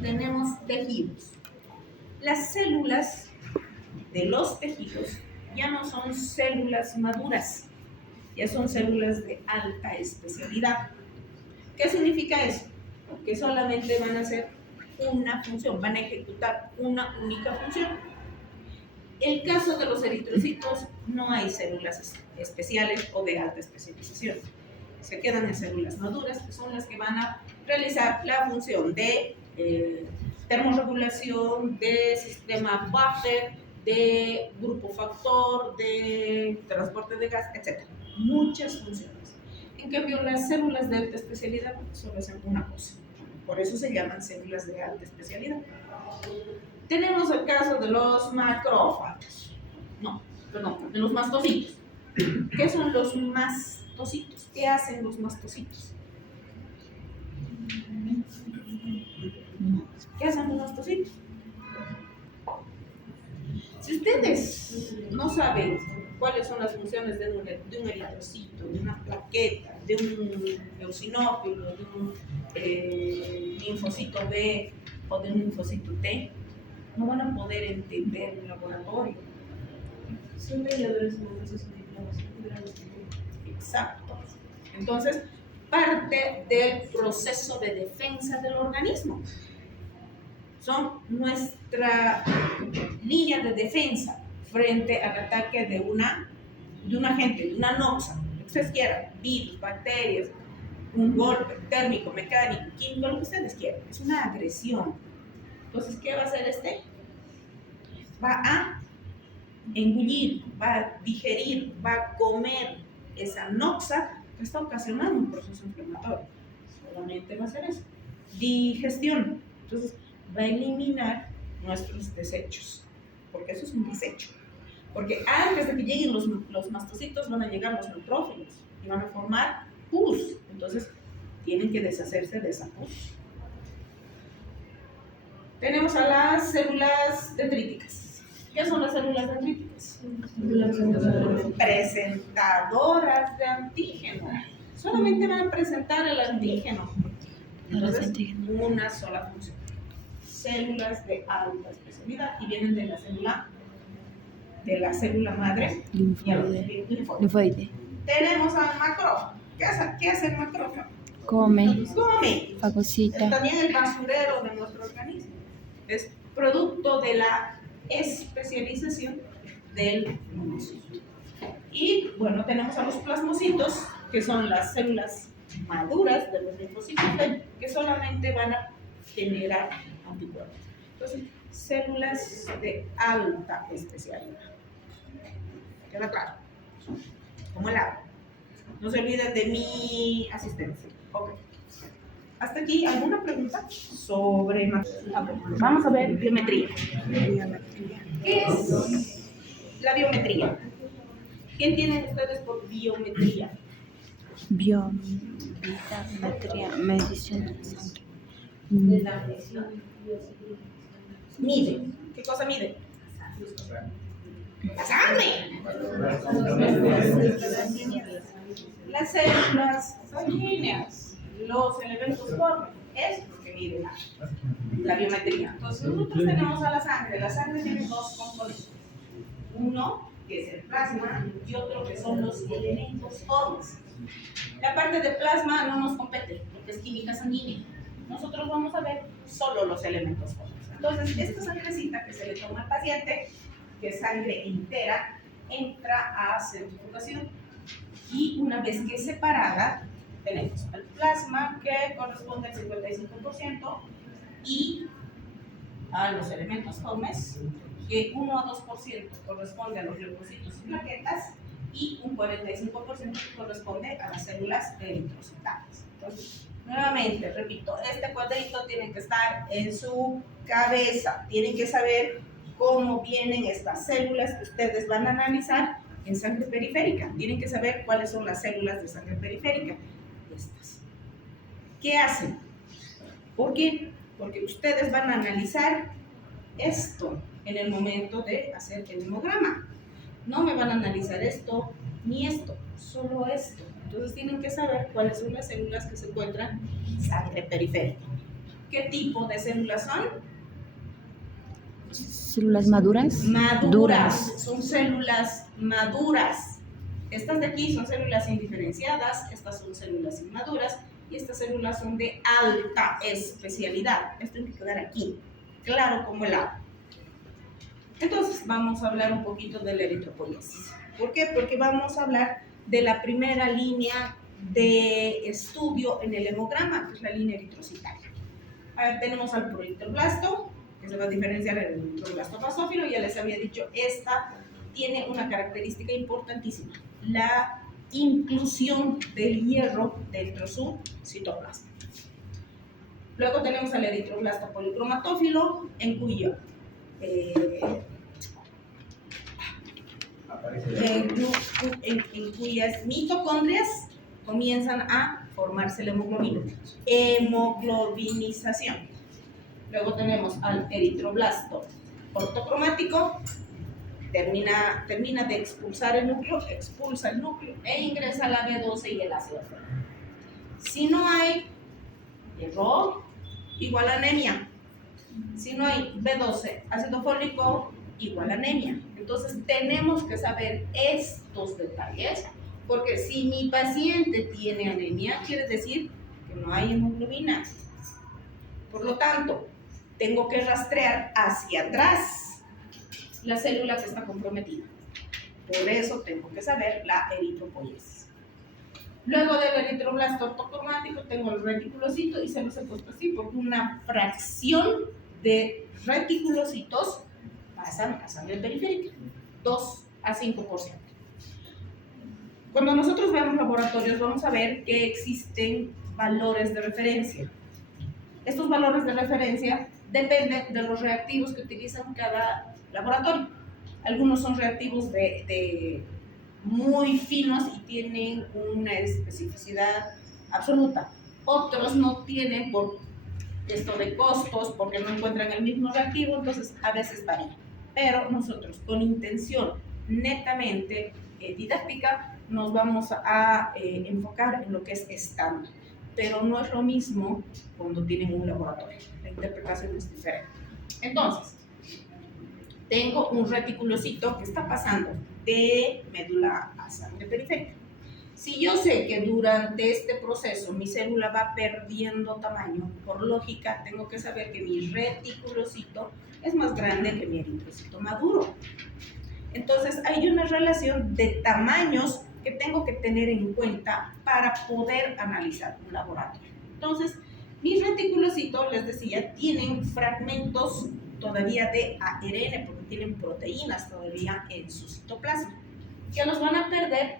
tenemos tejidos. Las células de los tejidos ya no son células maduras, ya son células de alta especialidad. ¿Qué significa eso? Que solamente van a hacer una función, van a ejecutar una única función. El caso de los eritrocitos, no hay células especiales o de alta especialización. Se quedan en células maduras, que son las que van a realizar la función de termorregulación, de sistema buffer, de grupo factor, de transporte de gas, etc. Muchas funciones. En cambio, las células de alta especialidad solo hacen una cosa. Por eso se llaman células de alta especialidad. Tenemos el caso de los macrófagos. De los mastocitos. ¿Qué son los mastocitos? ¿Qué hacen los mastocitos? ¿Qué hacen los mastocitos? Si ustedes no saben cuáles son las funciones de un eritrocito, de una plaqueta, de un eosinófilo, de un linfocito B o de un linfocito T, no van a poder entender el laboratorio. Son mediadores en el proceso de inflamación. Exacto. Entonces, parte del proceso de defensa del organismo. Son nuestra línea de defensa frente al ataque de un agente, de una noxa, lo que ustedes quieran, virus, bacterias, un golpe térmico, mecánico, químico, lo que ustedes quieran. Es una agresión. Entonces, ¿qué va a hacer este? Va a engullir, va a digerir, va a comer esa noxa que está ocasionando un proceso inflamatorio. Solamente va a hacer eso. Digestión. Entonces, va a eliminar nuestros desechos, porque eso es un desecho. Porque antes de que lleguen los mastocitos van a llegar los neutrófilos y van a formar pus. Entonces, tienen que deshacerse de esa pus. Tenemos a las células dendríticas. ¿Qué son las células dendríticas? Presentadoras de antígeno. Solamente van a presentar el antígeno. Entonces, una sola función. Células de alta especialidad y vienen de la célula madre linfoide. Tenemos al macrófago. ¿Qué hace el macrófago? Come. Fagocita. Es también el basurero de nuestro organismo. Es producto de la especialización del linfocito. Y bueno, tenemos a los plasmocitos, que son las células maduras de los linfocitos, que solamente van a generar anticuerpos. Entonces, células de alta especialidad. ¿Queda claro? ¿Cómo el agua? No se olviden de mi asistencia. Ok. Hasta aquí, ¿alguna pregunta sobre? Vamos a ver biometría. ¿Qué es la biometría? ¿Qué entienden ustedes por biometría? Biometría, medición de sangre. Mide. ¿Qué cosa mide? La sangre. Las células sanguíneas, los elementos formes, es lo que mide la biometría. Entonces, nosotros tenemos a la sangre. La sangre tiene dos componentes. Uno, que es el plasma, y otro que son los elementos formes. La parte de plasma no nos compete, porque es química sanguínea. Nosotros vamos a ver solo los elementos formes. Entonces, esta sangrecita que se le toma al paciente, que es sangre entera, entra a centrifugación. Y una vez que es separada, tenemos el plasma, que corresponde al 55%, y a los elementos formes, que 1 a 2% corresponde a los leucocitos y plaquetas, y un 45% corresponde a las células eritrocitales. Entonces, nuevamente, repito, este cuadrito tiene que estar en su cabeza. Tienen que saber cómo vienen estas células que ustedes van a analizar en sangre periférica. Tienen que saber cuáles son las células de sangre periférica. Estas. ¿Qué hacen? ¿Por qué? Porque ustedes van a analizar esto en el momento de hacer el hemograma. No me van a analizar esto ni esto, solo esto. Entonces tienen que saber cuáles son las células que se encuentran en sangre periférica. ¿Qué tipo de células son? Células maduras. Maduras. Duras. Son células maduras. Estas de aquí son células indiferenciadas, estas son células inmaduras y estas células son de alta especialidad. Esto tiene que quedar aquí, claro como el agua. Entonces, vamos a hablar un poquito de la eritropoiesis. ¿Por qué? Porque vamos a hablar de la primera línea de estudio en el hemograma, que es la línea eritrocitaria. A ver, tenemos al proeritroblasto, que se va a diferenciar del eritroblasto basófilo. Ya les había dicho, esta tiene una característica importantísima, la inclusión del hierro dentro de su citoplasma. Luego tenemos al eritroblasto policromatófilo, en cuyas mitocondrias comienzan a formarse la hemoglobina. Hemoglobinización. Luego tenemos al eritroblasto ortocromático, termina de expulsar el núcleo, expulsa el núcleo e ingresa la B12 y el ácido fólico. Si no hay hierro, igual anemia. Si no hay B12, ácido fólico, igual anemia. Entonces tenemos que saber estos detalles, porque si mi paciente tiene anemia, quiere decir que no hay hemoglobina. Por lo tanto, tengo que rastrear hacia atrás la célula que está comprometida. Por eso tengo que saber la eritropoiesis. Luego del eritroblasto ortocromático tengo el reticulocito y se los he puesto así porque una fracción de reticulocitos pasan a sangre periférica, 2 a 5%. Cuando nosotros veamos laboratorios vamos a ver que existen valores de referencia. Estos valores de referencia dependen de los reactivos que utilizan cada laboratorio. Algunos son reactivos de muy finos y tienen una especificidad absoluta. Otros no tienen por esto de costos, porque no encuentran el mismo reactivo, entonces a veces varía. Pero nosotros, con intención netamente didáctica, nos vamos a enfocar en lo que es estándar. Pero no es lo mismo cuando tienen un laboratorio. La interpretación es diferente. Entonces, tengo un reticulocito que está pasando de médula a sangre periférica. Si yo sé que durante este proceso mi célula va perdiendo tamaño, por lógica tengo que saber que mi reticulocito es más grande que mi eritrocito maduro. Entonces hay una relación de tamaños que tengo que tener en cuenta para poder analizar un laboratorio. Entonces, mis reticulocitos, les decía, tienen fragmentos todavía de ARN, porque tienen proteínas todavía en su citoplasma, que los van a perder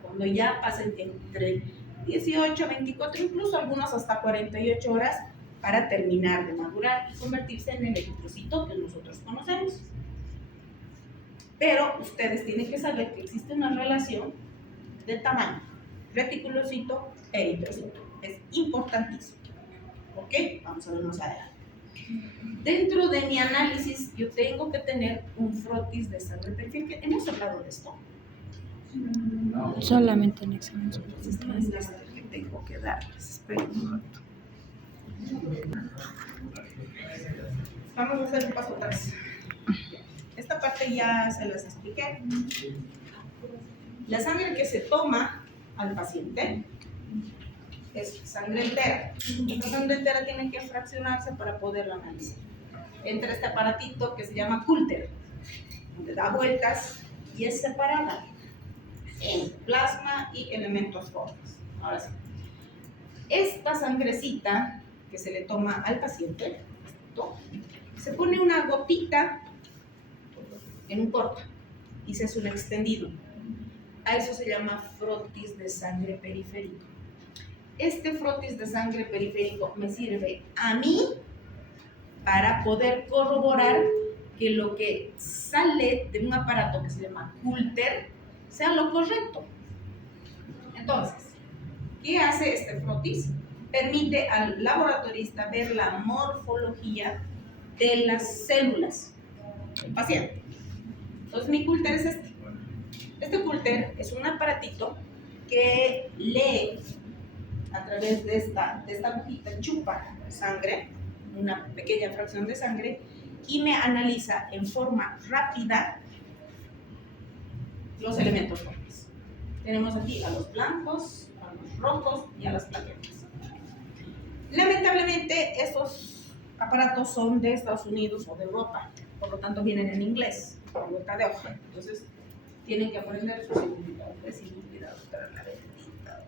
cuando ya pasen entre 18, 24, incluso algunos hasta 48 horas para terminar de madurar y convertirse en el eritrocito que nosotros conocemos. Pero ustedes tienen que saber que existe una relación de tamaño, reticulocito, eritrocito. Es importantísimo. ¿Ok? Vamos a ver más adelante. Dentro de mi análisis, yo tengo que tener un frotis de sangre periférica. ¿Hemos hablado de esto? Solamente en exámenes. Este es el que tengo que darles. Esperen un rato. Vamos a hacer un paso atrás. Esta parte ya se las expliqué. La sangre que se toma al paciente es sangre entera. Esta sangre entera tiene que fraccionarse para poderla analizar. Entra este aparatito que se llama Coulter, donde da vueltas y es separada en plasma y elementos formes. Ahora sí, esta sangrecita que se le toma al paciente, se pone una gotita en un corta y se hace un extendido. A eso se llama frotis de sangre periférico. Este frotis de sangre periférico me sirve a mí para poder corroborar que lo que sale de un aparato que se llama Coulter sea lo correcto. Entonces, ¿qué hace este frotis? Permite al laboratorista ver la morfología de las células del paciente. Entonces, mi Coulter es este. Este Coulter es un aparatito que lee a través de esta agujita, chupa sangre una pequeña fracción de sangre y me analiza en forma rápida los elementos formes. Tenemos aquí a los blancos, a los rojos y a las plaquetas. Lamentablemente, estos aparatos son de Estados Unidos o de Europa, por lo tanto vienen en inglés, por vuelta de hoja. Entonces, tienen que aprender su significado. Cuidado para la bendita.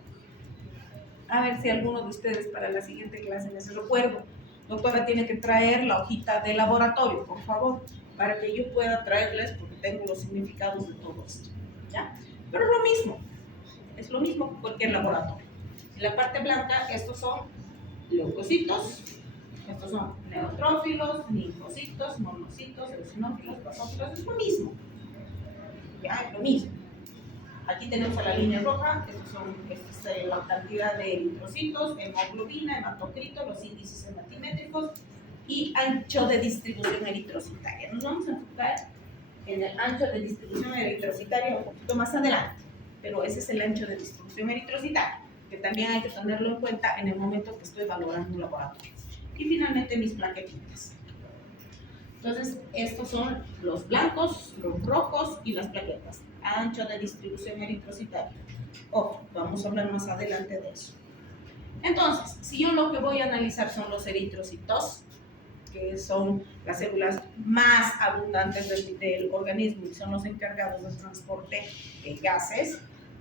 A ver si alguno de ustedes para la siguiente clase me hace recuerdo. Doctora, tiene que traer la hojita de laboratorio, por favor, para que yo pueda traerles, porque tengo los significados de todo esto, ¿ya? Pero es lo mismo que cualquier laboratorio. En la parte blanca, estos son leucocitos, estos son neutrófilos, linfocitos, monocitos, eosinófilos, basófilos, es lo mismo. Ya, es lo mismo. Aquí tenemos a la línea roja, esta es la cantidad de eritrocitos, hemoglobina, hematocrito, los índices hematimétricos y ancho de distribución eritrocitaria. Nos vamos a enfocar en el ancho de distribución eritrocitaria un poquito más adelante, pero ese es el ancho de distribución eritrocitaria, que también hay que tenerlo en cuenta en el momento que estoy valorando un laboratorio. Y finalmente mis plaquetitas. Entonces, estos son los blancos, los rojos y las plaquetas. Ancho de distribución eritrocitaria. Ojo, vamos a hablar más adelante de eso. Entonces, si yo lo que voy a analizar son los eritrocitos, que son las células más abundantes del organismo y son los encargados del transporte de gases,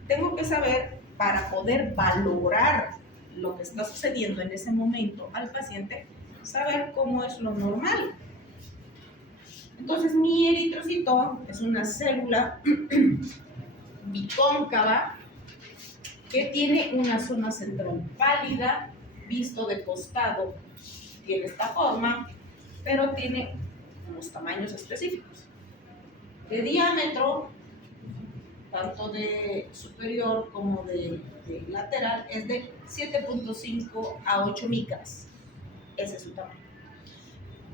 tengo que saber, para poder valorar lo que está sucediendo en ese momento al paciente, saber cómo es lo normal. Entonces, mi eritrocito es una célula bicóncava que tiene una zona central pálida, visto de costado, tiene esta forma, pero tiene unos tamaños específicos. De diámetro, tanto de superior como de lateral, es de 7.5 a 8 micras. Ese es su tamaño.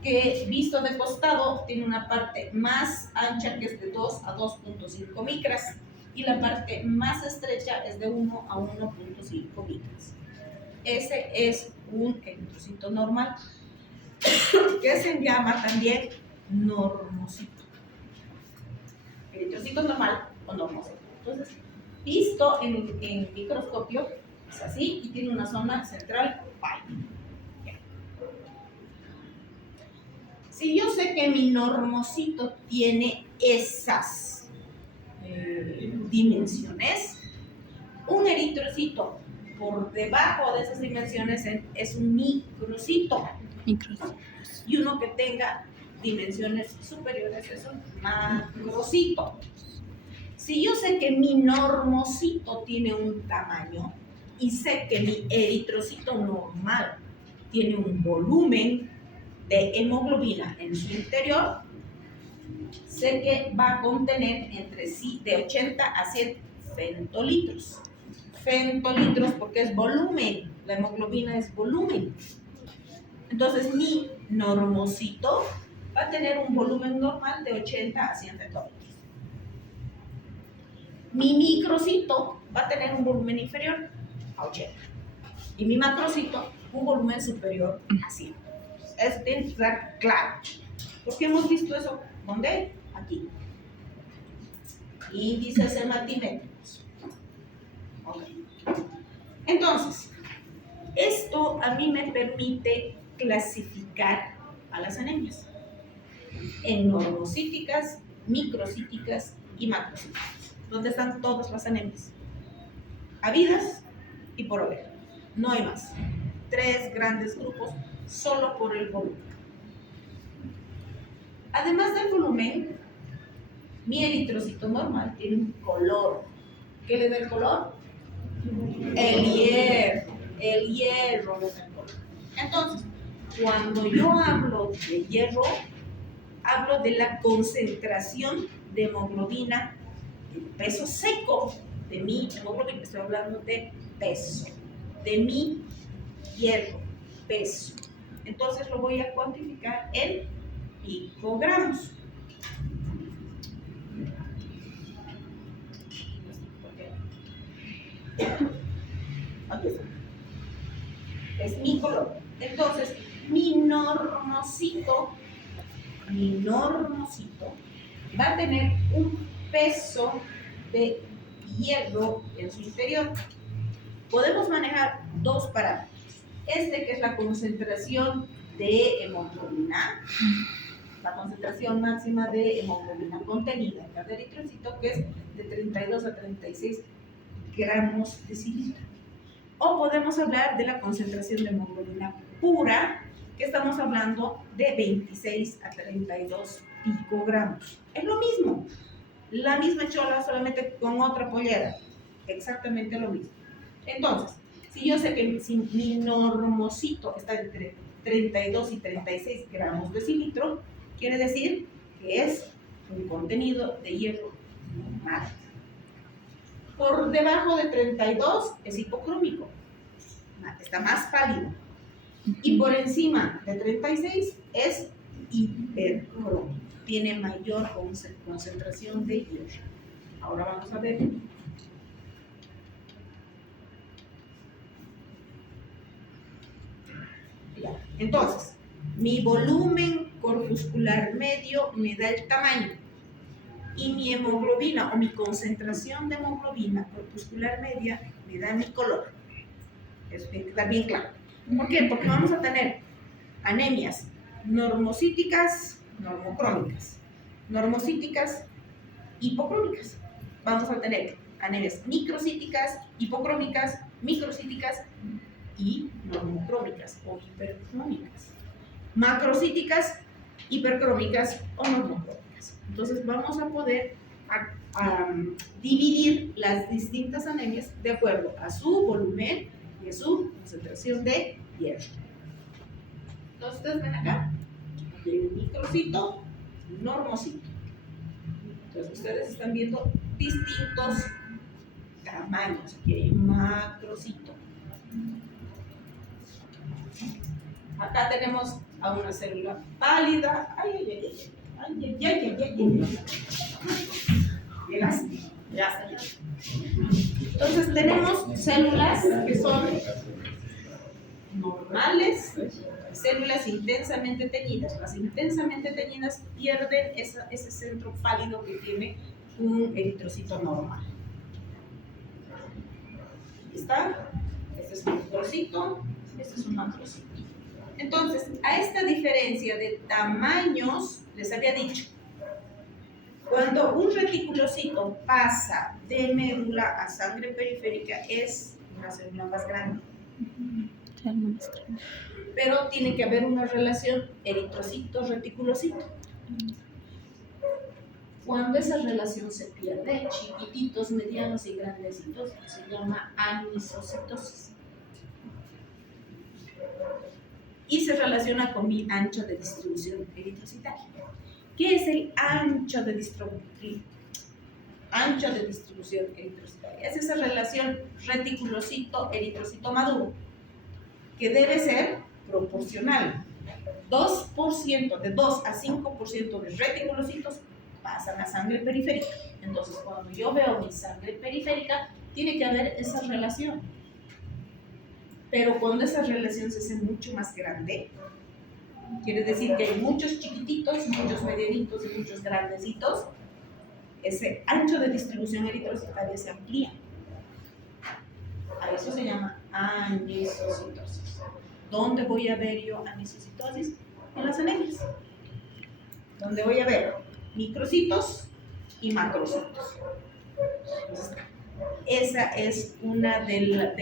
Que visto de costado tiene una parte más ancha que es de 2 a 2.5 micras y la parte más estrecha es de 1 a 1.5 micras. Ese es un eritrocito normal que se llama también normocito. Eritrocito normal o normocito. Entonces, visto en microscopio es así y tiene una zona central pálida. Si yo sé que mi normocito tiene esas dimensiones, un eritrocito por debajo de esas dimensiones es un microcito. Y uno que tenga dimensiones superiores es un macrocito. Si yo sé que mi normocito tiene un tamaño y sé que mi eritrocito normal tiene un volumen de hemoglobina en su interior, sé que va a contener entre sí de 80 a 100 femtolitros. Femtolitros porque es volumen, la hemoglobina es volumen. Entonces mi normocito va a tener un volumen normal de 80 a 100 femtolitros. Mi microcito va a tener un volumen inferior a 80 y mi macrocito un volumen superior a 100. Eso tiene que estar claro. ¿Por qué hemos visto eso? ¿Dónde? Aquí. Índices hematimétricos. Ok. Entonces, esto a mí me permite clasificar a las anemias en normocíticas, microcíticas y macrocíticas, donde están todas las anemias, habidas y por haber. No hay más. 3 grandes grupos solo por el volumen. Además del volumen, mi eritrocito normal tiene un color. ¿Qué le da el color? El hierro le da el color. Entonces, cuando yo hablo de hierro, hablo de la concentración de hemoglobina, el peso seco de mi hemoglobina, estoy hablando de peso, de mi hierro, peso. Entonces lo voy a cuantificar en picogramos. Aquí está. Es mi color. Entonces, mi normocito va a tener un peso de hierro en su interior. Podemos manejar dos parámetros. Este que es la concentración de hemoglobina, la concentración máxima de hemoglobina contenida en cada eritrocito, que es de 32 a 36 gramos decilitro. O podemos hablar de la concentración de hemoglobina pura, que estamos hablando de 26 a 32 picogramos. Es lo mismo, la misma chola, solamente con otra pollera, exactamente lo mismo. Entonces, si yo sé que si mi normocito está entre 32 y 36 gramos decilitro, quiere decir que es un contenido de hierro normal. Por debajo de 32 es hipocrómico, está más pálido. Y por encima de 36 es hipercrómico, tiene mayor concentración de hierro. Ahora vamos a ver. Ya. Entonces, mi volumen corpuscular medio me da el tamaño y mi hemoglobina o mi concentración de hemoglobina corpuscular media me da mi color. Eso tiene que estar bien claro. ¿Por qué? Porque vamos a tener anemias normocíticas, normocrómicas, normocíticas, hipocrómicas. Vamos a tener anemias microcíticas, hipocrómicas, microcíticas y normocrómicas o hipercrómicas. Macrocíticas, hipercrómicas o normocrómicas. Entonces vamos a poder dividir las distintas anemias de acuerdo a su volumen y a su concentración de hierro. Entonces ustedes ven acá, aquí hay un microcito, un normocito. Entonces ustedes están viendo distintos tamaños. Aquí hay un macrocito. Acá tenemos a una célula pálida. Entonces tenemos células que son normales, células intensamente teñidas. Las intensamente teñidas pierden ese centro pálido que tiene un eritrocito normal. Aquí está. Este es un microcito, este es un macrocito. Entonces, a esta diferencia de tamaños, les había dicho, cuando un reticulocito pasa de médula a sangre periférica es una célula más grande. Pero tiene que haber una relación eritrocito-reticulocito. Cuando esa relación se pierde, chiquititos, medianos y grandecitos, se llama anisocitosis. Y se relaciona con mi ancho de distribución eritrocitaria. ¿Qué es el ancho de distribución eritrocitaria? Es esa relación reticulocito-eritrocito maduro, que debe ser proporcional. 2%, de 2 a 5% de reticulocitos pasan a sangre periférica. Entonces, cuando yo veo mi sangre periférica, tiene que haber esa relación. Pero cuando esa relación se hace mucho más grande, quiere decir que hay muchos chiquititos, muchos medianitos y muchos grandecitos, ese ancho de distribución eritrocitaria se amplía. A eso se llama anisocitosis. ¿Dónde voy a ver yo anisocitosis? En las anemias. ¿Dónde voy a ver? Microcitos y macrocitos. Entonces, esa es una de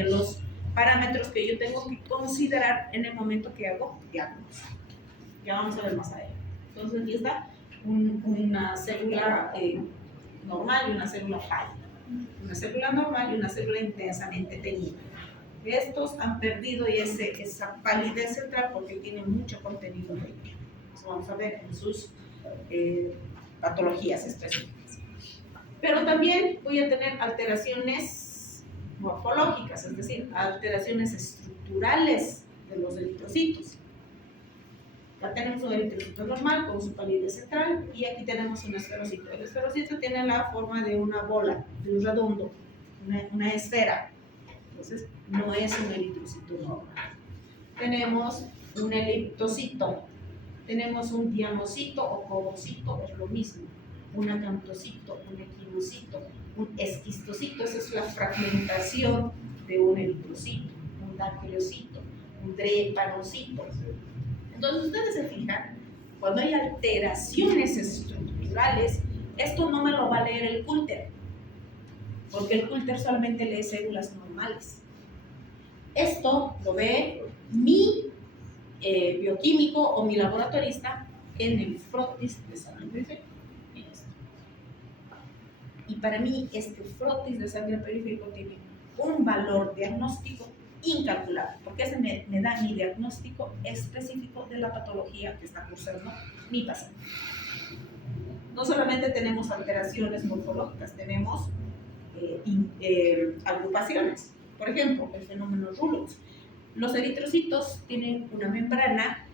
los parámetros que yo tengo que considerar en el momento que hago diagnóstico. Ya vamos a ver más allá. Entonces aquí está una célula normal y una célula pálida. Una célula normal y una célula intensamente teñida. Estos han perdido esa palidez central porque tienen mucho contenido de hierro. Eso vamos a ver en sus patologías específicas. Pero también voy a tener alteraciones morfológicas, es decir, alteraciones estructurales de los eritrocitos. Acá tenemos un eritrocito normal con su palidez central y aquí tenemos un esferocito. El esferocito tiene la forma de una bola, de un redondo, una esfera. Entonces, no es un eritrocito normal. Tenemos un eritrocito, tenemos un diamocito o cobocito, es lo mismo, un acanthocito, un equinocito, un esquistocito, esa es la fragmentación de un eritrocito, un dactilocito, un drepanocito. Entonces ustedes se fijan, cuando hay alteraciones estructurales, esto no me lo va a leer el Cúlter, porque el Cúlter solamente lee células normales. Esto lo ve mi bioquímico o mi laboratorista en el frotis de sangre periférica. Y para mí este frotis de sangre periférico tiene un valor diagnóstico incalculable, porque ese me da mi diagnóstico específico de la patología que está cursando mi paciente. No solamente tenemos alteraciones morfológicas, tenemos agrupaciones. Por ejemplo, el fenómeno Rulux. Los eritrocitos tienen una membrana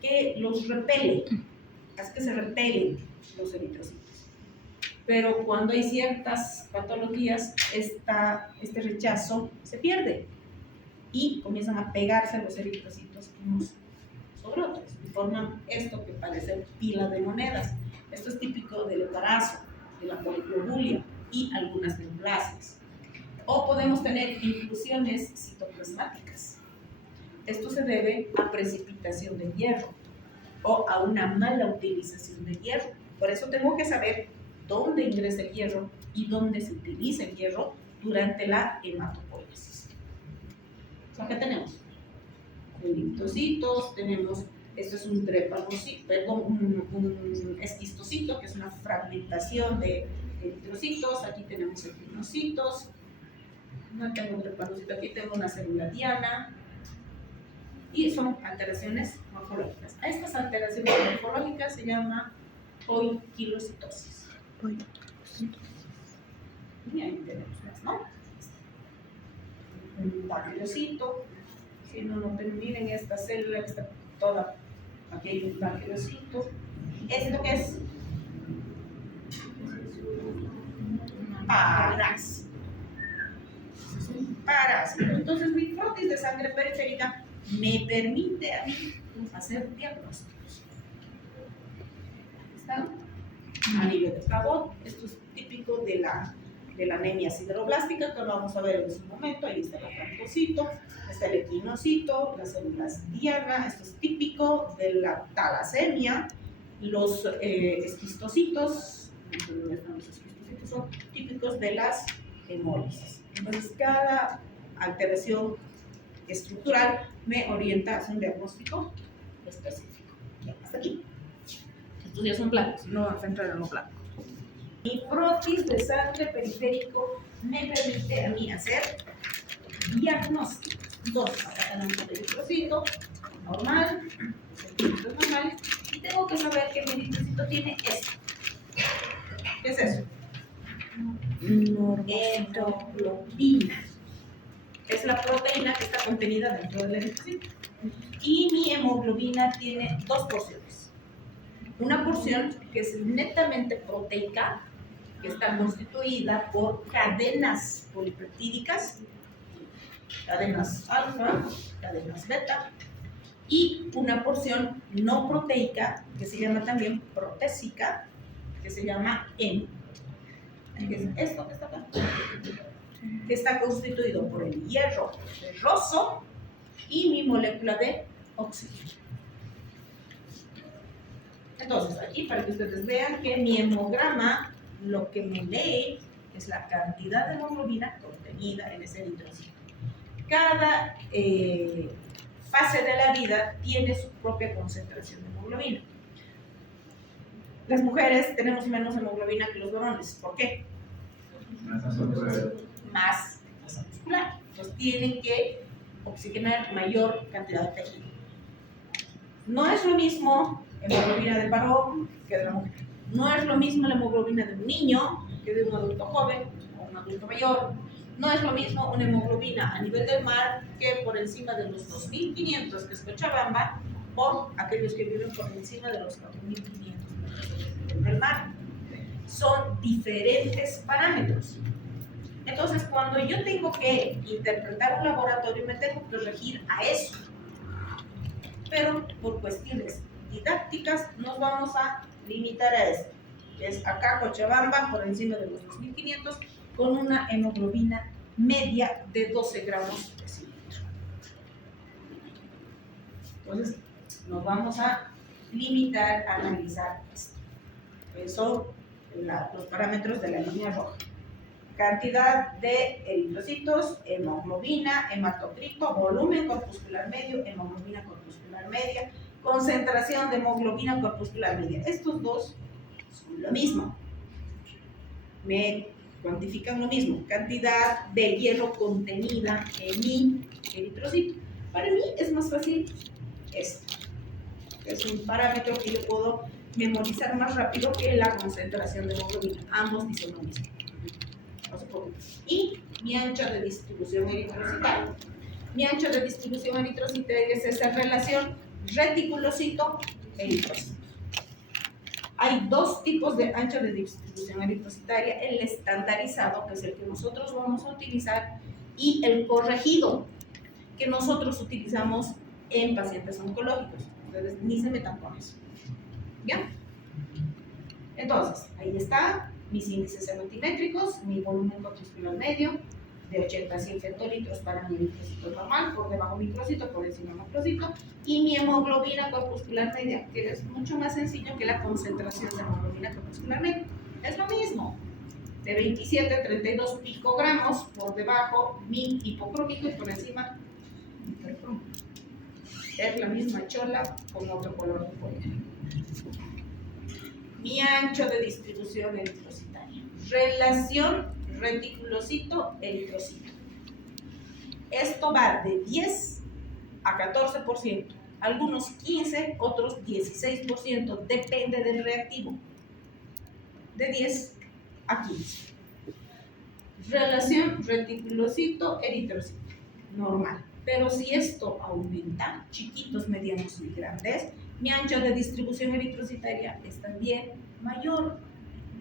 que los repele, hace que se repelen los eritrocitos. Pero cuando hay ciertas patologías, este rechazo se pierde y comienzan a pegarse los eritrocitos unos sobre otros y forman esto que parece pila de monedas. Esto es típico del embarazo, de la poliglobulia y algunas neoplasias. O podemos tener inclusiones citoplasmáticas. Esto se debe a precipitación de hierro o a una mala utilización de hierro. Por eso tengo que saber dónde ingresa el hierro y dónde se utiliza el hierro durante la hematopoiesis. ¿Qué tenemos? Eritrocitos, tenemos, esto es un drepanocito, perdón, un esquistocito, que es una fragmentación de eritrocitos. Aquí tenemos equinocitos. No tengo drepanocito, aquí tengo una célula diana. Y son alteraciones morfológicas. A estas alteraciones morfológicas se llama poikilocitosis. Y ahí tenemos más, ¿no? Un dactilocito. Si no miren esta célula que está toda, aquí hay un dactilocito. ¿Esto qué es? Parásito. Parásito. Entonces mi frotis de sangre periférica me permite a mí hacer diagnósticos. ¿Está? A nivel de Cabot, esto es típico de la anemia sideroblástica, que lo vamos a ver en su momento. Ahí está el acanthocito, está el equinocito, las células diana. Esto es típico de la talasemia. Los esquistocitos, son típicos de las hemólisis. Entonces, cada alteración estructural me orienta a un diagnóstico específico. Bien, hasta aquí. Estos ya son blancos, no vamos a entrar en lo blanco. Mi frotis de sangre periférico me permite a mí hacer diagnóstico. Entonces, acá tenemos el eritrocito normal, eritrocitos normales, y tengo que saber que mi eritrocito tiene esto. ¿Qué es eso? Hemoglobina. Es la proteína que está contenida dentro del eritrocito. Y mi hemoglobina tiene dos porciones. Una porción que es netamente proteica, que está constituida por cadenas polipeptídicas, cadenas alfa, cadenas beta, y una porción no proteica, que se llama también protésica, que se llama hemo. Que es esto que está acá, que está constituido por el hierro ferroso y mi molécula de oxígeno. Entonces, aquí para que ustedes vean que mi hemograma lo que me lee es la cantidad de hemoglobina contenida en ese eritrocito. Cada fase de la vida tiene su propia concentración de hemoglobina. Las mujeres tenemos menos hemoglobina que los varones. ¿Por qué? Más masa muscular. Entonces tienen que oxigenar mayor cantidad de tejido. No es lo mismo hemoglobina del varón que de la mujer. No es lo mismo la hemoglobina de un niño que de un adulto joven o un adulto mayor. No es lo mismo una hemoglobina a nivel del mar que por encima de los 2.500 que es Cochabamba, o aquellos que viven por encima de los 4.500 del mar. Son diferentes parámetros. Entonces, cuando yo tengo que interpretar un laboratorio, me tengo que regir a eso. pero por cuestiones didácticas nos vamos a limitar a esto, que es acá Cochabamba por encima de los 2500 con una hemoglobina media de 12 gramos de cilindro. Entonces, nos vamos a limitar a analizar esto. Son los parámetros de la línea roja. Cantidad de eritrocitos, hemoglobina, hematocrito, volumen corpuscular medio, hemoglobina corpuscular media, concentración de hemoglobina corpuscular media. Estos dos son lo mismo. Me cuantifican lo mismo. Cantidad de hierro contenida en mi eritrocito. Para mí es más fácil esto. Es un parámetro que yo puedo memorizar más rápido que la concentración de hemoglobina. Ambos dicen lo mismo. No se preocupen. Y mi ancho de distribución eritrocitaria. Mi ancho de distribución eritrocitaria es esa relación reticulocito-eritrocito. Hay dos tipos de ancho de distribución eritrocitaria: el estandarizado, que es el que nosotros vamos a utilizar, y el corregido, que nosotros utilizamos en pacientes oncológicos. Entonces, ni se metan con eso. ¿Ya? Entonces, ahí está mis índices hematimétricos, mi volumen corpuscular medio, de 80 a 100 fetolitros para mi microcito normal, por debajo microcito, por encima macrocito, y mi hemoglobina corpuscular media, que es mucho más sencillo que la concentración de hemoglobina corpuscular media. Es lo mismo, de 27 a 32 picogramos, por debajo mi hipocrómico y por encima hipercrómico. Es la misma chola con otro color de polvo. Mi ancho de distribución eritrocitaria. Relación reticulocito-eritrocito. Esto va de 10 a 14%, algunos 15, otros 16%, depende del reactivo. De 10 a 15. Relación reticulocito-eritrocito. Normal. Pero si esto aumenta, chiquitos, medianos y grandes, mi ancho de distribución eritrocitaria es también mayor.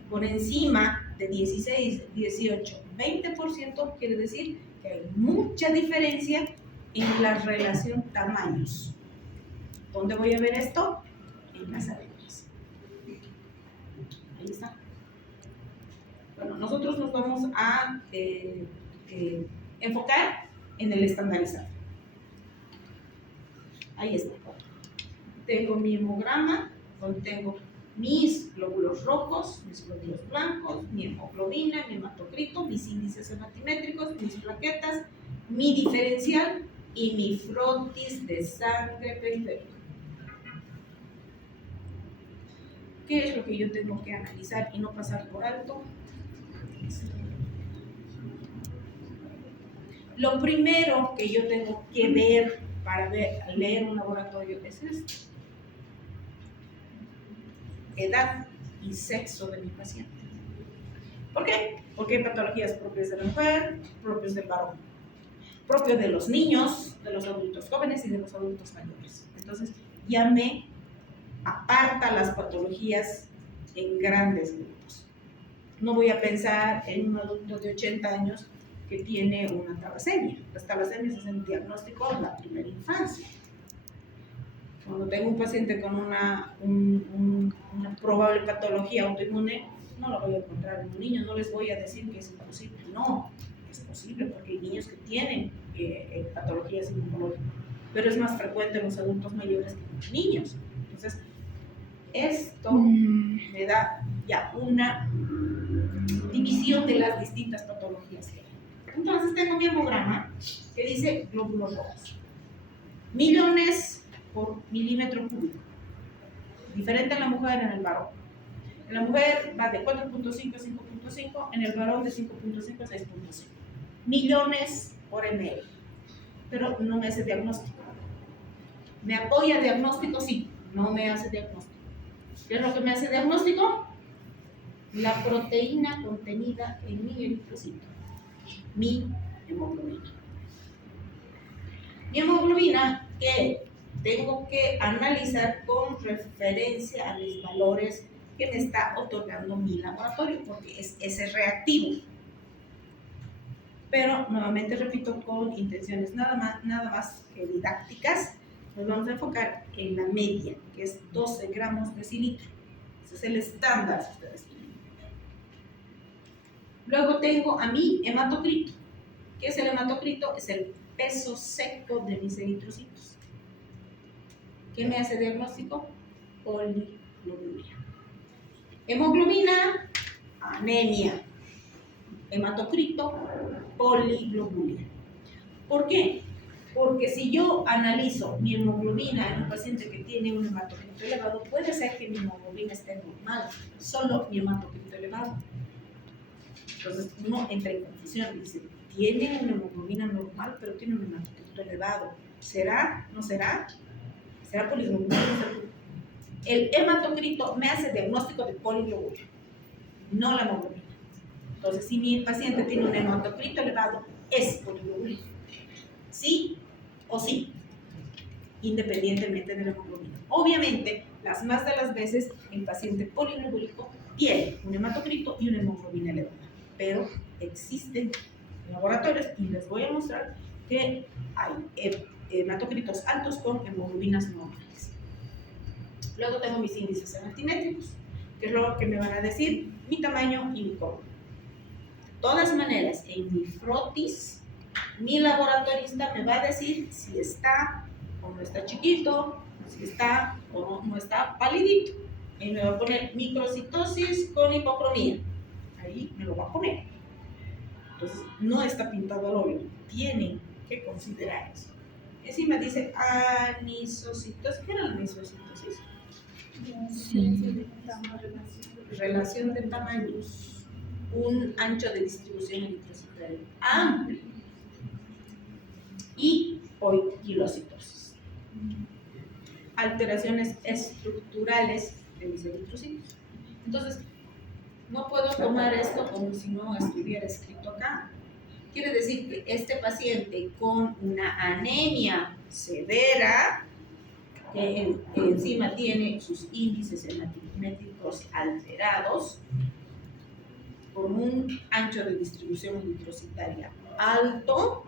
Por encima de 16, 18, 20%, quiere decir que hay mucha diferencia en la relación tamaños. ¿Dónde voy a ver esto? En las arenas. Ahí está. Bueno, nosotros nos vamos a enfocar en el estandarizado. Ahí está. Tengo mi hemograma, donde tengo mis glóbulos rojos, mis glóbulos blancos, mi hemoglobina, mi hematocrito, mis índices hematimétricos, mis plaquetas, mi diferencial y mi frotis de sangre periférica. ¿Qué es lo que yo tengo que analizar y no pasar por alto? Lo primero que yo tengo que ver para leer un laboratorio es esto: edad y sexo de mi paciente. ¿Por qué? Porque hay patologías propias de la mujer, propios del varón, propios de los niños, de los adultos jóvenes y de los adultos mayores. Entonces, ya me aparta las patologías en grandes grupos. No voy a pensar en un adulto de 80 años que tiene una talasemia. Las talasemias es el diagnóstico de la primera infancia. Cuando tengo un paciente con una probable patología autoinmune, no lo voy a encontrar en un niño, no les voy a decir que es imposible. No, es posible porque hay niños que tienen patologías inmunológicas, pero es más frecuente en los adultos mayores que en los niños. Entonces, esto me da ya una división de las distintas patologías que hay. Entonces, tengo mi hemograma que dice glóbulos rojos. Millones por milímetro cúbico. Diferente en la mujer y en el varón. En la mujer va de 4.5 a 5.5, en el varón de 5.5 a 6.5. Millones por ml. Pero no me hace diagnóstico. ¿Me apoya diagnóstico? Sí, no me hace diagnóstico. ¿Qué es lo que me hace diagnóstico? La proteína contenida en mi eritrocito, mi hemoglobina. Mi hemoglobina que tengo que analizar con referencia a mis valores que me está otorgando mi laboratorio, porque es ese reactivo. Pero nuevamente repito, con intenciones nada más que didácticas, Nos vamos a enfocar en la media, que es 12 gramos de cilitro. Ese es el estándar, si ustedes quieren. Luego tengo a mi hematocrito. ¿Qué es el hematocrito? Es el peso seco de mis eritrocitos. ¿Qué me hace diagnóstico? Poliglobulia. Hemoglobina, anemia. Hematocrito, poliglobulia. ¿Por qué? Porque si yo analizo mi hemoglobina en un paciente que tiene un hematocrito elevado, puede ser que mi hemoglobina esté normal, solo mi hematocrito elevado. Entonces uno entra en confusión, dice, tiene una hemoglobina normal, pero tiene un hematocrito elevado. ¿Será? ¿No será? ¿Será poliglobulia? El hematocrito me hace diagnóstico de poliglobulia, no la hemoglobina. Entonces, si mi paciente tiene un hematocrito elevado, es poliglobulia. ¿Sí o sí? Independientemente de la hemoglobina. Obviamente, las más de las veces, el paciente poliglobúlico tiene un hematocrito y una hemoglobina elevada. Pero existen laboratorios, y les voy a mostrar que hay hematocritos altos con hemoglobinas normales. Luego tengo mis índices hematimétricos, que es lo que me van a decir mi tamaño y mi color. De todas maneras, en mi frotis, mi laboratorista me va a decir si está o no está chiquito, si está o no está palidito. Y me va a poner microcitosis con hipocromía. Ahí me lo va a poner. Entonces, no está pintado al óleo. Tienen que considerar eso. Encima dice anisocitosis. ¿Qué era la anisocitosis? Sí. Relación de tamaños. Un ancho de distribución eritrocitaria amplio. Y poiquilocitosis. Alteraciones estructurales de mis eritrocitos. Entonces, no puedo tomar esto como si no estuviera escrito acá. Quiere decir que este paciente con una anemia severa, que encima tiene sus índices hematimétricos alterados, con un ancho de distribución eritrocitaria alto,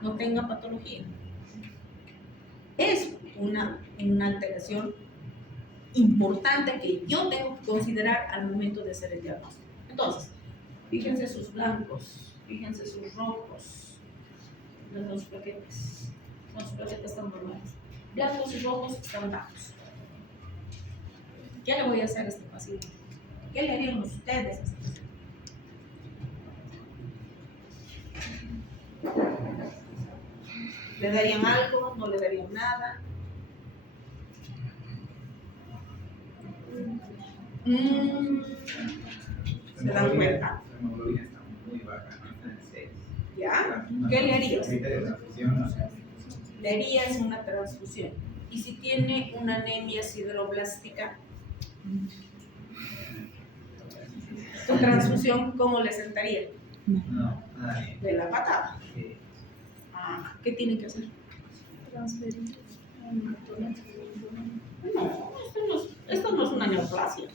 no tenga patología. Es una alteración importante que yo tengo que considerar al momento de hacer el diagnóstico. Entonces, fíjense sus blancos, fíjense sus rojos, los dos plaquetas. Los plaquetas están normales. Blancos y rojos están bajos. ¿Qué le voy a hacer a este paciente? ¿Qué le harían ustedes a este paciente? ¿Le darían algo? ¿No le darían nada? ¿Se dan cuenta? La hemoglobina está muy baja, no está en 6. ¿Ya? ¿Qué le harías? Le harías una transfusión. Y si tiene una anemia sideroblástica, tu transfusión, ¿cómo le sentaría? No, nada bien. De la patada. Sí. ¿Qué tiene que hacer? Transferir. No, esto no es una neoplasia.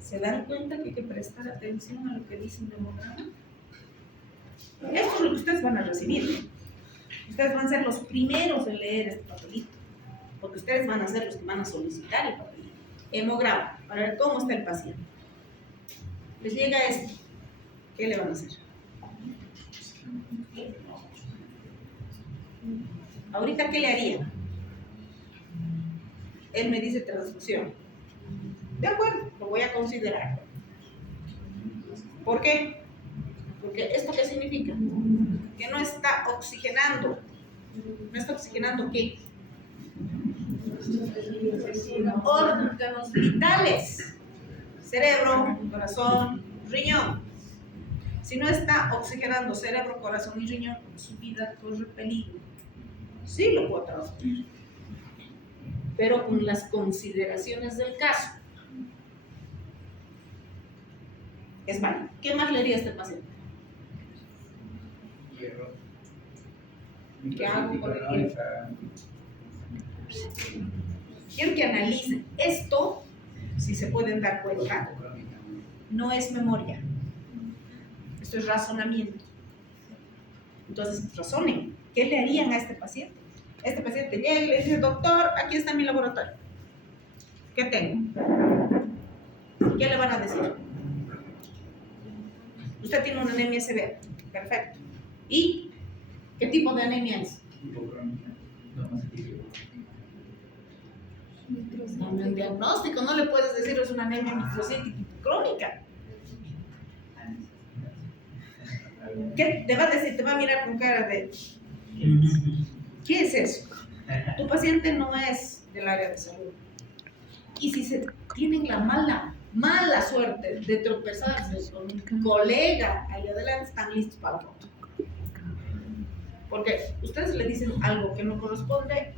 ¿Se dan cuenta que hay que prestar atención a lo que dice un hemograma? Esto es lo que ustedes van a recibir. Ustedes van a ser los primeros en leer este papelito, porque ustedes van a ser los que van a solicitar el papelito. Hemograma, para ver cómo está el paciente. Les llega esto, ¿qué le van a hacer? Ahorita, ¿qué le haría? Él me dice transfusión. De acuerdo, lo voy a considerar. ¿Por qué? Porque ¿esto qué significa? Que no está oxigenando. ¿No está oxigenando qué? Órganos vitales. Cerebro, corazón, riñón. Si no está oxigenando cerebro, corazón y riñón, su vida corre peligro. Sí lo puedo transferir, pero con las consideraciones del caso. Es válido. ¿Qué más le haría a este paciente? Hierro. ¿Qué hago con el hierro? Quiero que analicen esto, si se pueden dar cuenta, no es memoria. Esto es razonamiento. Entonces, razonen. ¿Qué le harían a este paciente? Este paciente llega y le dice, doctor, aquí está mi laboratorio. ¿Qué tengo? ¿Qué le van a decir? Usted tiene una anemia severa. Perfecto. ¿Y qué tipo de anemia es? En el diagnóstico no le puedes decir es una anemia microcítica crónica. ¿Qué te va a decir? Te va a mirar con cara de ¿qué es eso? Tu paciente no es del área de salud. Y si se tienen la mala suerte de tropezarse con un colega ahí adelante, están listos para la foto. Porque ustedes le dicen algo que no corresponde,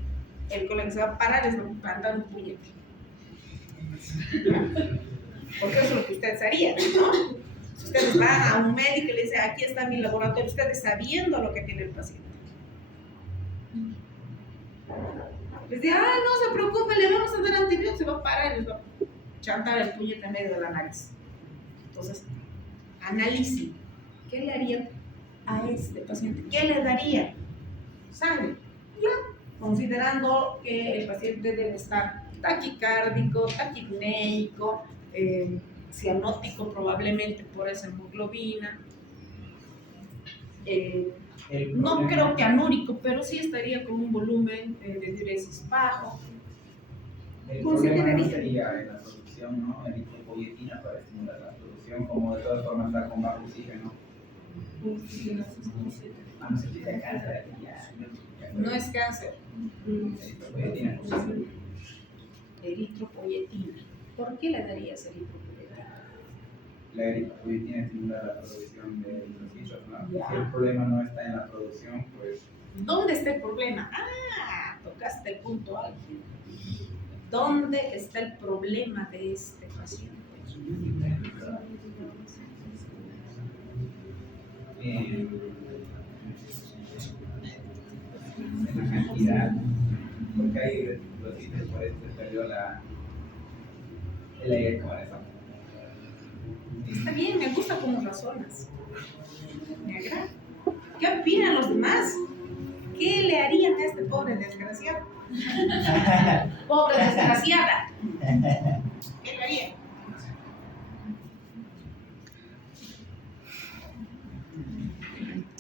el colega se va a parar y les va a dar un puñete. Porque eso es lo que ustedes harían, ¿no? Si ustedes van a un médico y le dicen, aquí está mi laboratorio, ustedes sabiendo lo que tiene el paciente. Les dice, no se preocupe, le vamos a dar antibióticos, se va a parar y les va a chantar el puñete en medio de la nariz. Entonces, analicen, ¿qué le haría a este paciente? ¿Qué le daría? Sangre. Ya, considerando que el paciente debe estar taquicárdico, taquipneico, cianótico probablemente por esa hemoglobina. No creo que anúrico, pero sí estaría con un volumen de diuresis bajo. El problema no sería en la producción, ¿no? Eritropoyetina para estimular la producción, como de todas formas está con bajo oxígeno. No se quita cáncer aquí ya. No es cáncer. Eritropoyetina. Eritropoyetina. ¿Por qué le darías eritropoyetina? La eritropoyetina estimula la producción de eritrocitos, ¿no? Ya. Si el problema no está en la producción, pues ¿Dónde está el problema? Tocaste el punto álgido. ¿Dónde está el problema de este paciente? en la cantidad, porque hay eritrocitos, por eso se perdió el aire con eso. Está bien, me gusta cómo razonas. Me agrada. ¿Qué opinan los demás? ¿Qué le harían a este pobre desgraciado? Pobre desgraciada. ¿Qué le harían?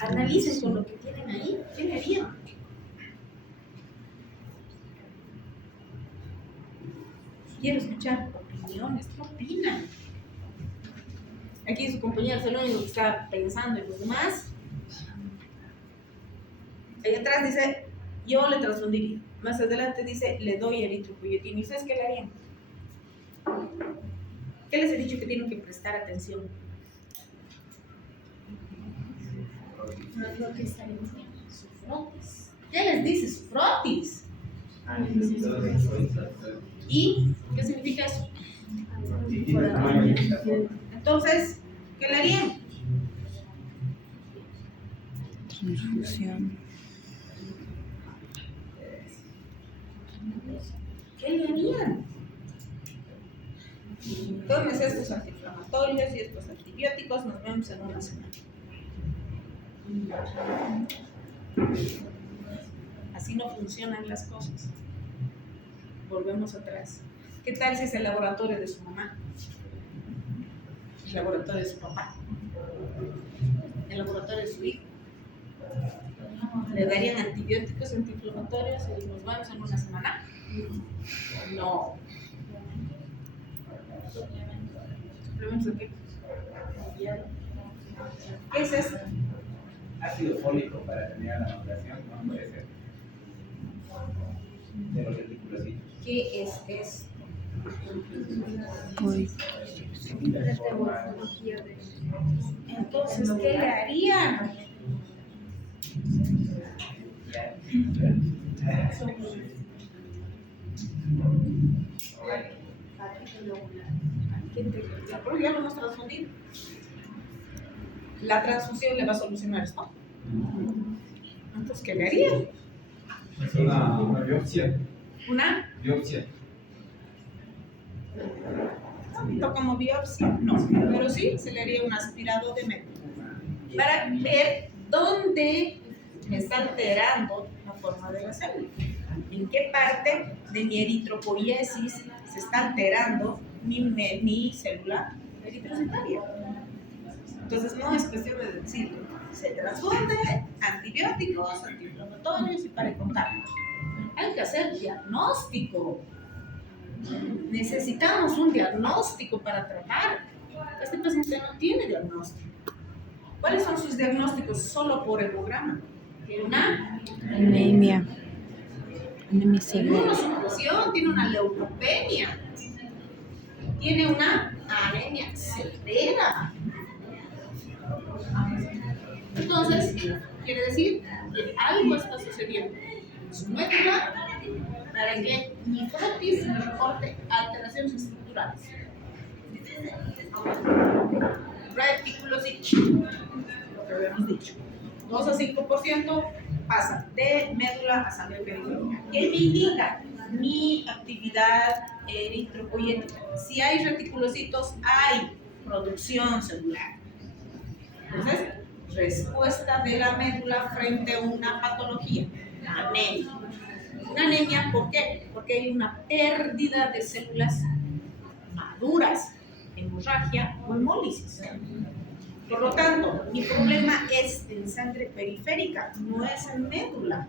Analicen con lo que tienen ahí. ¿Qué le harían? Quiero escuchar opiniones. ¿Qué opinan? Aquí su compañero es el único que está pensando en los demás. Ahí atrás dice, yo le transfundiría. Más adelante dice, le doy eritropoyetina. ¿Y ustedes qué le harían? ¿Qué les he dicho que tienen que prestar atención? Su frotis. ¿Qué les dice su frotis? ¿Y qué significa eso? Entonces, ¿qué le harían? Transfusión. ¿Qué le harían? Tómese estos antiinflamatorios y estos antibióticos, nos vemos en una semana. Así no funcionan las cosas. Volvemos atrás. ¿Qué tal si es el laboratorio de su mamá? El laboratorio de su papá. El laboratorio de su hijo. ¿Le darían antibióticos, antiinflamatorios y nos vamos en una semana? No. ¿Suplementos de qué? ¿Qué es esto? Ácido fólico para terminar la maduración, no puede ser. De los reticulocitos. ¿Qué es esto? Uy. Entonces, ¿qué le harían? Pero ya lo hemos transfundido. La transfusión le va a solucionar esto. Entonces, ¿qué le harían? Es una biopsia. ¿Una? Biopsia. Tanto como biopsia, no, pero sí se le haría un aspirado de método para ver dónde me está alterando la forma de la célula. ¿En qué parte de mi eritropoiesis se está alterando mi célula eritrocitaria? Entonces no es cuestión de decir, se transfunde antibióticos, antiinflamatorios y para contar. Hay que hacer diagnóstico. Necesitamos un diagnóstico para tratar. Este paciente no tiene diagnóstico. ¿Cuáles son sus diagnósticos? Solo por hemograma. Tiene una Anemia. Anemia severa. inmunosupresión, tiene una leucopenia, tiene una anemia severa. Entonces, quiere decir que algo está sucediendo en su médula para que mi frotis reporte alteraciones estructurales. Reticulocitos, lo que habíamos dicho. 2 a 5% pasa de médula a sangre periférica. ¿Qué me indica? Mi actividad eritropoyética. Si hay reticulocitos, hay producción celular. Entonces, respuesta de la médula frente a una patología, anemia. Una anemia, ¿por qué? Porque hay una pérdida de células maduras, hemorragia o hemólisis. Por lo tanto, mi problema es en sangre periférica, no es en médula.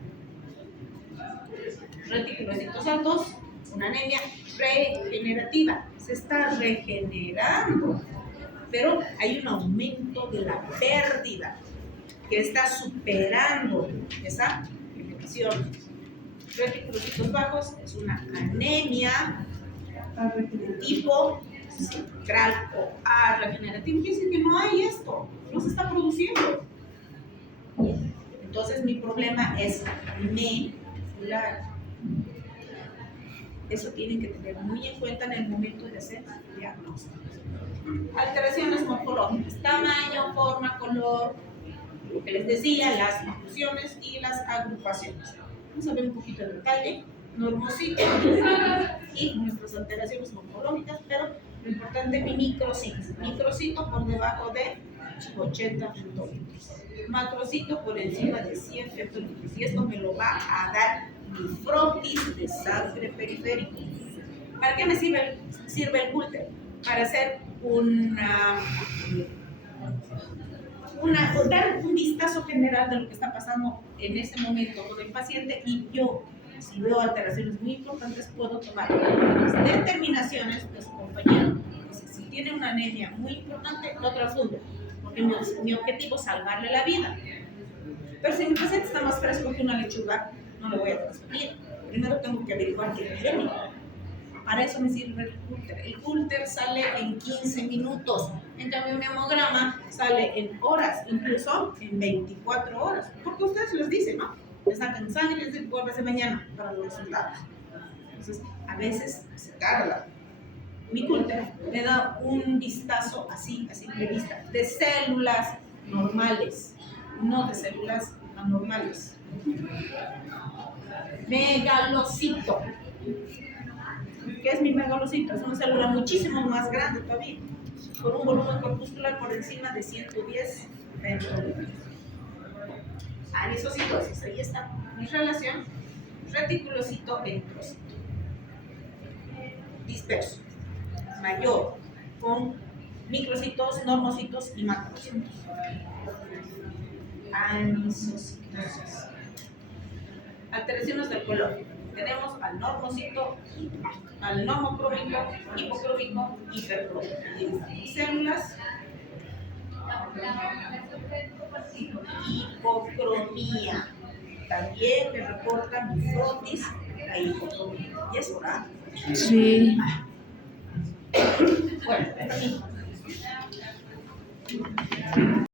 Reticulocitos altos, una anemia regenerativa, se está regenerando, pero hay un aumento de la pérdida que está superando esa generación. Reticulocitos bajos es una anemia de tipo central o A regenerativo, quiere decir que no hay esto, no se está produciendo. Entonces mi problema es medular. Eso tienen que tener muy en cuenta en el momento de hacer diagnóstico. Alteraciones morfológicas, tamaño, forma, color, lo que les decía, las inclusiones y las agrupaciones. Vamos a ver un poquito de detalle. Normocito y nuestras alteraciones morfológicas, pero lo importante es mi microcito. Microcito por debajo de 80 femtolitros. Macrocito por encima de 100 femtolitros. Y esto me lo va a dar mi frotis de sangre periférica. ¿Para qué me sirve el Coulter? Para hacer dar un vistazo general de lo que está pasando en ese momento con el paciente, y yo, si veo alteraciones muy importantes, puedo tomar las determinaciones de su compañero. Si tiene una anemia muy importante, lo transfundo, porque mi objetivo es salvarle la vida. Pero si mi paciente está más fresco que una lechuga, no lo voy a transfundir. Primero tengo que averiguar qué tiene. Para eso me sirve el Coulter. El Coulter sale en 15 minutos. En cambio, un hemograma sale en horas, incluso en 24 horas. Porque ustedes les dicen, ¿no? Le sacan sangre y les dicen, vuélvese mañana para los resultados. Entonces, a veces se tarda. Mi Coulter me da un vistazo así, a simple vista, de células normales, no de células anormales. Megalocito. ¿Qué es mi megalocito? Es una célula muchísimo más grande todavía, con un volumen corpuscular por encima de 110 femtolitros. Anisocitosis, ahí está mi relación reticulocito-eritrocito. Disperso, mayor, con microcitos, normocitos y macrocitos. Anisocitosis. Alteraciones del color. Tenemos al normocito, al normocrómico, hipocrómico, hipercrómico. Células hipocromía. También me reporta mi frotis la hipocromía. ¿Y es oral? Sí. Bueno, aquí.